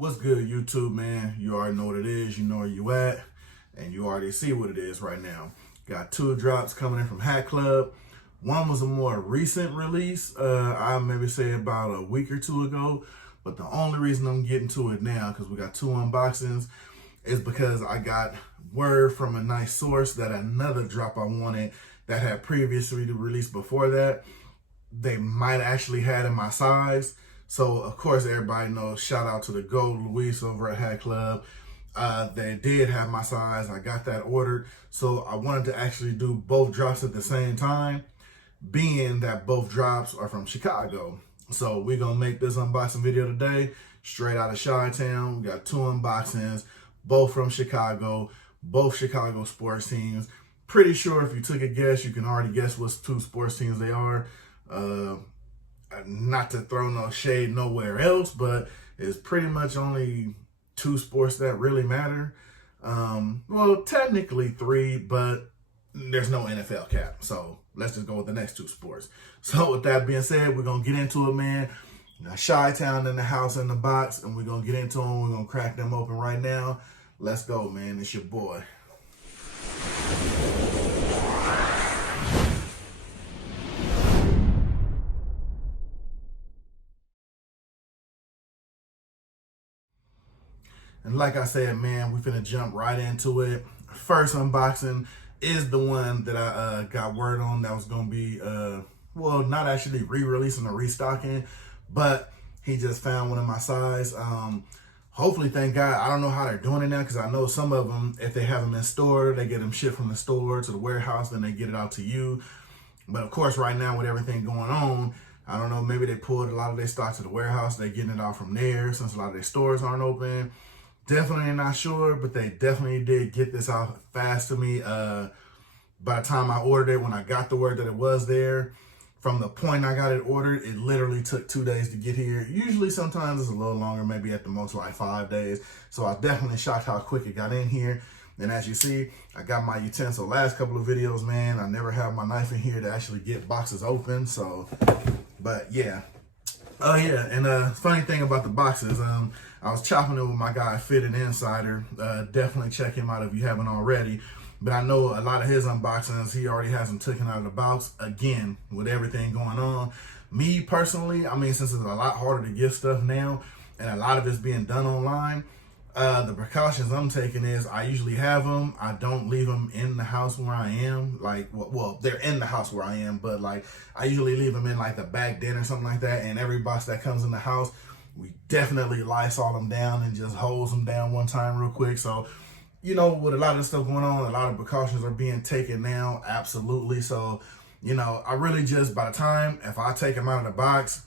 What's good, YouTube, man? You already know what it is. You know where you at, and you already see what it is right now. Got two drops coming in from Hatclub. One was a more recent release. I maybe say about a week or two ago, but the only reason I'm getting to it now, because we got two unboxings, is because I got word from a nice source that another drop I wanted that had previously released before that, they might actually had in my size. So, of course, everybody knows, shout out to the GOAT, Luis over at Hatclub. They did have my size. I got that ordered. So I wanted to actually do both drops at the same time, being that both drops are from Chicago. So we're going to make this unboxing video today, straight out of Chi-Town. We got two unboxings, both from Chicago, both Chicago sports teams. Pretty sure if you took a guess, you can already guess what two sports teams they are. Not to throw no shade nowhere else, but it's pretty much only two sports that really matter. Well, technically three, but there's no NFL cap. So let's just go with the next two sports. So with that being said, we're going to get into it, man. Now, Chi-Town in the house in the box, and we're going to get into them. We're going to crack them open right now. Let's go, man. It's your boy. And like I said, man, we finna jump right into it. First unboxing is the one that I got word on that was gonna be, well, not actually re-releasing or restocking, but he just found one in my size. Hopefully, thank God. I don't know how they're doing it now, because I know some of them, if they have them in store, they get them shipped from the store to the warehouse, then they get it out to you. But of course, right now with everything going on, I don't know, maybe they pulled a lot of their stock to the warehouse. They're getting it out from there since a lot of their stores aren't open. Definitely not sure, but they definitely did get this out fast to me. By the time I ordered it, when I got the word that it was there, from the point I got it ordered, it literally took 2 days to get here. Usually, sometimes it's a little longer, maybe at the most like 5 days. So I was definitely shocked how quick it got in here. And as you see, I got my utensil. Last couple of videos, man, I never have my knife in here to actually get boxes open. So, but yeah. Oh yeah, and funny thing about the boxes, I was chopping it with my guy Fitted Insider. Definitely check him out if you haven't already. But I know a lot of his unboxings, he already has them taken out of the box. Again, with everything going on. Me personally, I mean, since it's a lot harder to get stuff now, and a lot of it's being done online, the precautions I'm taking is I usually have them. I don't leave them in the house where I am. Like, well, they're in the house where I am, but like I usually leave them in like the back den or something like that. And every box that comes in the house, we definitely Lysol them down and just hose them down one time real quick. So, you know, with a lot of this stuff going on, a lot of precautions are being taken now. Absolutely. So, you know, I really just, by the time, if I take them out of the box,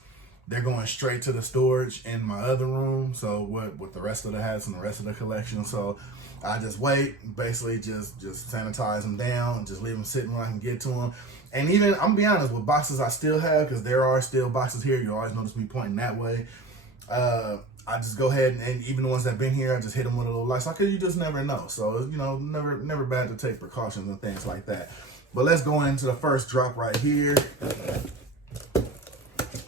they're going straight to the storage in my other room. So with the rest of the hats and the rest of the collection. So I just wait, basically just sanitize them down and just leave them sitting where I can get to them. And even, I'm gonna be honest, with boxes I still have, because there are still boxes here. You always notice me pointing that way. I just go ahead and even the ones that have been here, I just hit them with a little Lysol, because you just never know. So, you know, never bad to take precautions and things like that. But let's go into the first drop right here.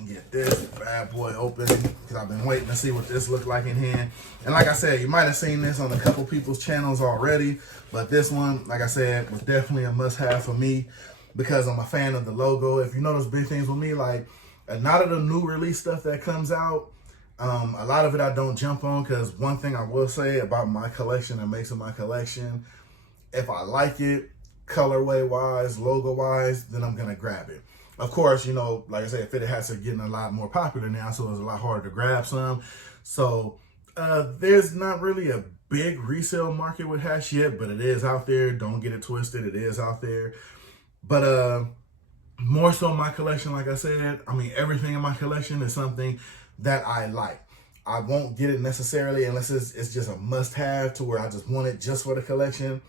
Get this bad boy open, because I've been waiting to see what this looked like in here. And like I said, you might have seen this on a couple people's channels already, but this one, like I said, was definitely a must-have for me, because I'm a fan of the logo. If you notice big things with me, like a lot of the new release stuff that comes out, a lot of it I don't jump on, because one thing I will say about my collection and makes of my collection, if I like it, colorway wise, logo wise, then I'm gonna grab it. Of course, you know, like I said, fitted hats are getting a lot more popular now, so it's a lot harder to grab some. So there's not really a big resale market with hats yet, but it is out there. Don't get it twisted. It is out there. But more so my collection, like I said, I mean, everything in my collection is something that I like. I won't get it necessarily unless it's just a must-have to where I just want it just for the collection.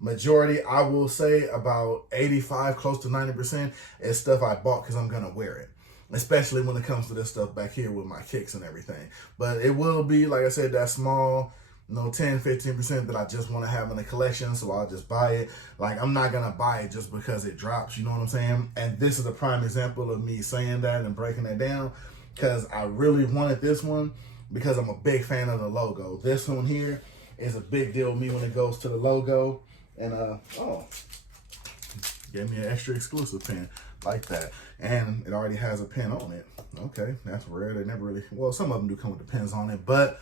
Majority, I will say about 85, close to 90% is stuff I bought because I'm going to wear it. Especially when it comes to this stuff back here with my kicks and everything. But it will be, like I said, that small, you know, 10, 15% that I just want to have in the collection. So I'll just buy it. Like, I'm not going to buy it just because it drops, you know what I'm saying? And this is a prime example of me saying that and breaking that down, because I really wanted this one. because I'm a big fan of the logo. This one here is a big deal with me when it goes to the logo. And oh, gave me an extra exclusive pin like that. And it already has a pin on it. Okay, that's rare. They never really, well, some of them do come with the pins on it, but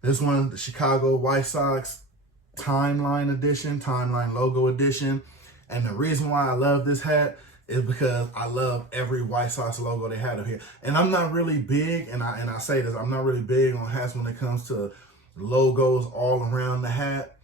this one, the Chicago White Sox Timeline Edition, Timeline Logo Edition. And the reason why I love this hat is because I love every White Sox logo they had up here. And I'm not really big, and I say this, I'm not really big on hats when it comes to logos all around the hat.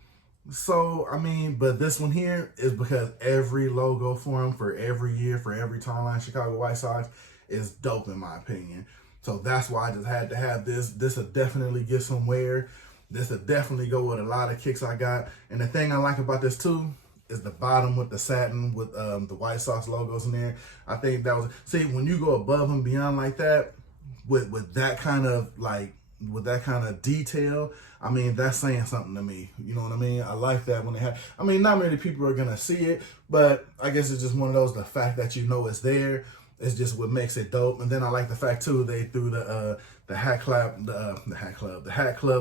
So, I mean, but this one here is because every logo for them, for every year, for every timeline Chicago White Sox is dope in my opinion. So that's why I just had to have this. This will definitely get some wear. This will definitely go with a lot of kicks I got. And the thing I like about this too is the bottom with the satin with the White Sox logos in there. I think that was, see, when you go above and beyond like that, with that kind of detail, I mean, that's saying something to me. You know what I mean? I like that when they have, I mean, not many people are going to see it, but I guess it's just one of those, the fact that you know it's there is just what makes it dope. And then I like the fact too, they threw the Hatclub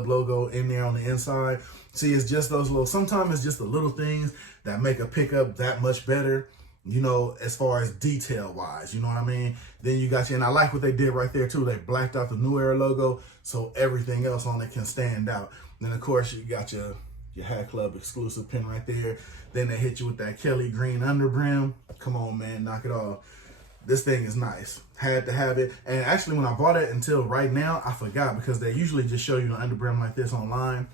logo in there on the inside. See, it's just those little, sometimes it's just the little things that make a pickup that much better, you know, as far as detail wise, you know what I mean? Then you got and I like what they did right there too. They blacked out the New Era logo so everything else on it can stand out. Then of course you got your Hatclub exclusive pin right there. Then they hit you with that Kelly green underbrim. Come on, man, knock it off. This thing is nice. Had to have it. And actually when I bought it until right now, I forgot because they usually just show you the underbrim like this online.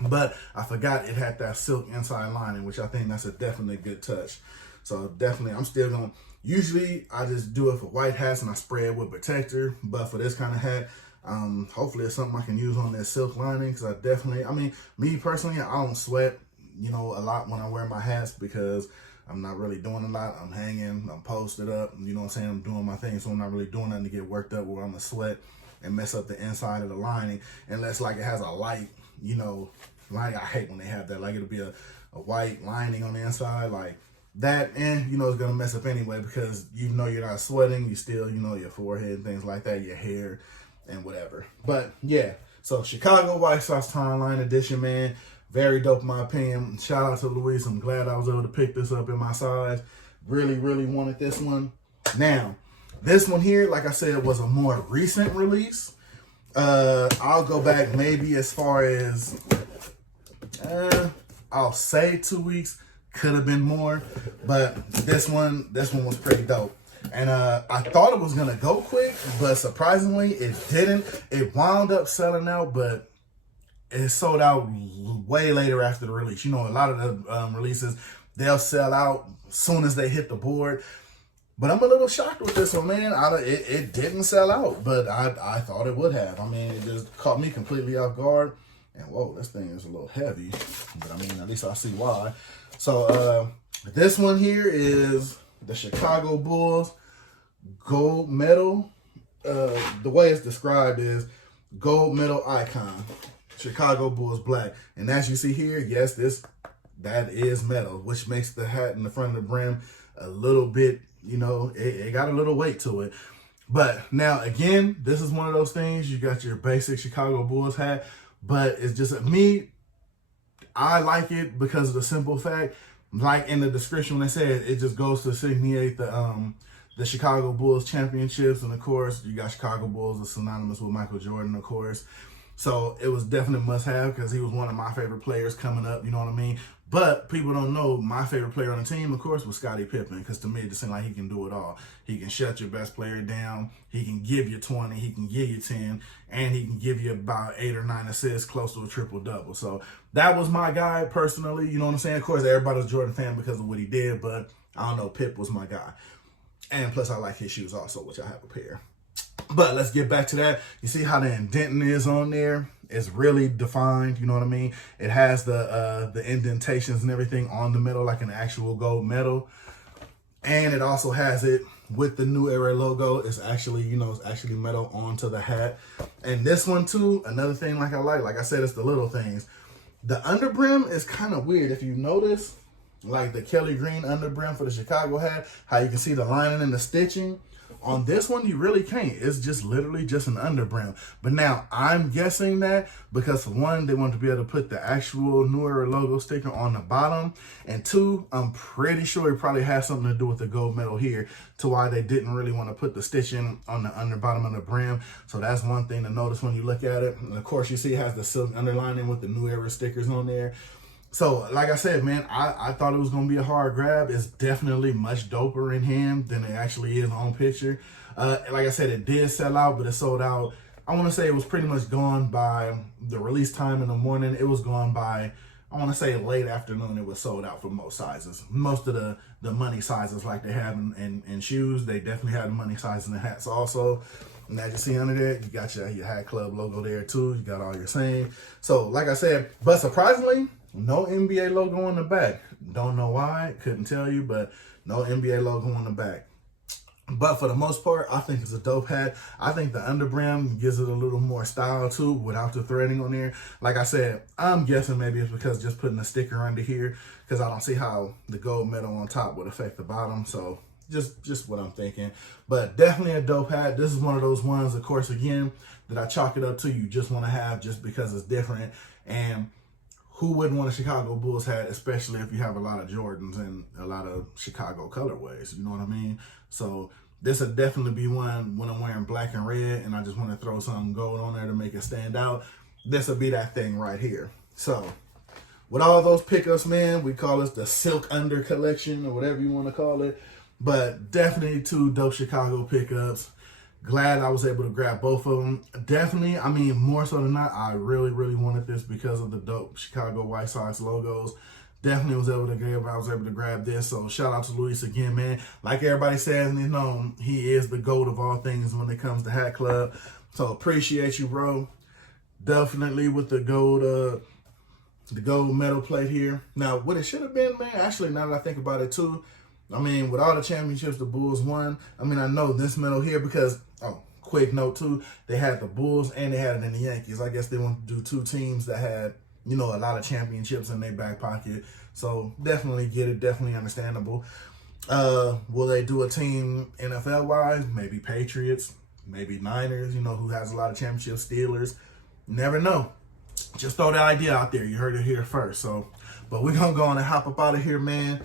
But I forgot it had that silk inside lining, which I think that's a definitely good touch. So definitely, I'm still going to, usually I just do it for white hats and I spray it with protector. But for this kind of hat, hopefully it's something I can use on that silk lining. Because I definitely, I mean, me personally, I don't sweat, you know, a lot when I wear my hats because I'm not really doing a lot. I'm hanging, I'm posted up, you know what I'm saying? I'm doing my thing, so I'm not really doing nothing to get worked up where I'm gonna sweat and mess up the inside of the lining unless like it has a light, you know, like I hate when they have that, like it'll be a white lining on the inside, like that, and you know it's gonna mess up anyway because you know you're not sweating, you still, you know, your forehead and things like that, your hair and whatever. But yeah, so Chicago White Sox Timeline Edition, man. Very dope in my opinion. Shout out to Luis. I'm glad I was able to pick this up in my size. Really, really wanted this one. Now, this one here, like I said, was a more recent release. I'll go back maybe as far as, I'll say 2 weeks. Could have been more. But this one was pretty dope. And I thought it was going to go quick, but surprisingly, it didn't. It wound up selling out, but it sold out way later after the release. You know, a lot of the releases, they'll sell out as soon as they hit the board. But I'm a little shocked with this one, man. It didn't sell out, but I thought it would have. I mean, it just caught me completely off guard. And whoa, this thing is a little heavy. But I mean, at least I see why. So this one here is the Chicago Bulls gold medal. The way it's described is gold medal icon. Chicago Bulls black. And as you see here, yes, that is metal, which makes the hat in the front of the brim a little bit, you know, it got a little weight to it. But now again, this is one of those things, you got your basic Chicago Bulls hat, but it's just me, I like it because of the simple fact, like in the description when they said it just goes to signate the Chicago Bulls championships. And of course, you got Chicago Bulls is synonymous with Michael Jordan, of course. So it was definitely a must-have because he was one of my favorite players coming up, you know what I mean? But people don't know my favorite player on the team, of course, was Scottie Pippen, because to me, it just seemed like he can do it all. He can shut your best player down, he can give you 20, he can give you 10, and he can give you about 8 or 9 assists, close to a triple-double. So that was my guy personally, you know what I'm saying? Of course, everybody's a Jordan fan because of what he did, but I don't know, Pip was my guy. And plus, I like his shoes also, which I have a pair. But let's get back to that. You see how the indenting is on there? It's really defined, you know what I mean? It has the indentations and everything on the metal like an actual gold medal. And it also has it with the New Era logo. It's actually, you know, it's actually metal onto the hat. And this one too, another thing like I said, it's the little things. The underbrim is kind of weird. If you notice, like the Kelly green underbrim for the Chicago hat, how you can see the lining and the stitching. On this one, you really can't. It's just literally just an underbrim. But now, I'm guessing that because for one, they want to be able to put the actual New Era logo sticker on the bottom. And two, I'm pretty sure it probably has something to do with the gold medal here to why they didn't really want to put the stitching on the under bottom of the brim. So that's one thing to notice when you look at it. And of course, you see it has the silk underlining with the New Era stickers on there. So, like I said, man, I thought it was going to be a hard grab. It's definitely much doper in hand than it actually is on picture. Like I said, it did sell out, but it sold out. I want to say it was pretty much gone by the release time in the morning. It was gone by, I want to say late afternoon. It was sold out for most sizes. Most of the money sizes like they have in shoes, they definitely had the money sizes in the hats also. And as you see under there, you got your Hatclub logo there too. You got all your same. So, like I said, but surprisingly, no NBA logo on the back. Don't know why, couldn't tell you, but no NBA logo on the back. But for the most part, I think it's a dope hat. I think the underbrim gives it a little more style too without the threading on there. Like I said, I'm guessing maybe it's because just putting a sticker under here because I don't see how the gold medal on top would affect the bottom. So just what I'm thinking. But definitely a dope hat. This is one of those ones, of course, again, that I chalk it up to you just want to have just because it's different. And who wouldn't want a Chicago Bulls hat, especially if you have a lot of Jordans and a lot of Chicago colorways, you know what I mean? So this would definitely be one when I'm wearing black and red and I just want to throw something gold on there to make it stand out. This would be that thing right here. So with all those pickups, man, we call this the Silk Under Collection or whatever you want to call it. But definitely two dope Chicago pickups. Glad I was able to grab both of them. Definitely, I mean, more so than not, I really wanted this because of the dope Chicago White Sox logos. Definitely was able to grab this. So shout out to Luis again, man. Like everybody says, you know, he is the GOAT of all things when it comes to Hatclub. So appreciate you, bro. Definitely with the gold medal plate here. Now, what it should have been, man, actually, now that I think about it too, I mean, with all the championships the Bulls won, I mean, I know this medal here because, oh, quick note too, they had the Bulls and they had it in the Yankees. I guess they wanted to do two teams that had, you know, a lot of championships in their back pocket. So definitely get it, definitely understandable. Will they do a team NFL-wise? Maybe Patriots, maybe Niners, you know, who has a lot of championships, Steelers. Never know. Just throw the idea out there. You heard it here first. So, but we're going to go on and hop up out of here, man.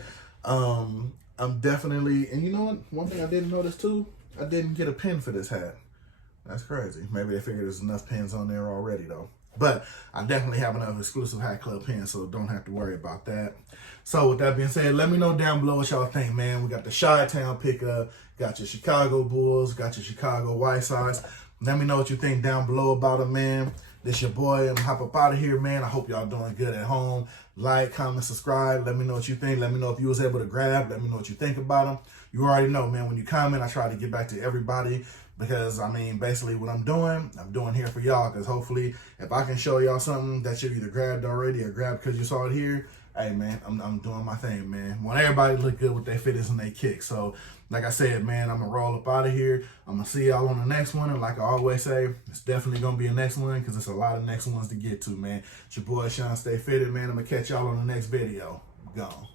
I'm definitely, and you know what? One thing I didn't notice too, I didn't get a pin for this hat. That's crazy. Maybe they figured there's enough pins on there already though. But I definitely have enough exclusive Hatclub pins, so don't have to worry about that. So with that being said, let me know down below what y'all think, man. We got the Chi-Town pickup, got your Chicago Bulls, got your Chicago White Sox. Let me know what you think down below about it, man. This your boy. I'm hop up out of here, man. I hope y'all doing good at home. Like, comment, subscribe. Let me know what you think. Let me know if you was able to grab. Let me know what you think about them. You already know, man. When you comment, I try to get back to everybody because, I mean, basically what I'm doing here for y'all because hopefully if I can show y'all something that you either grabbed already or grabbed because you saw it here, hey, man, I'm doing my thing, man. Want everybody to look good with their fitteds and their kicks. So, like I said, man, I'm going to roll up out of here. I'm going to see y'all on the next one. And like I always say, it's definitely going to be a next one because it's a lot of next ones to get to, man. It's your boy, Shawn.Stay.Fitted, man. I'm going to catch y'all on the next video. Gone.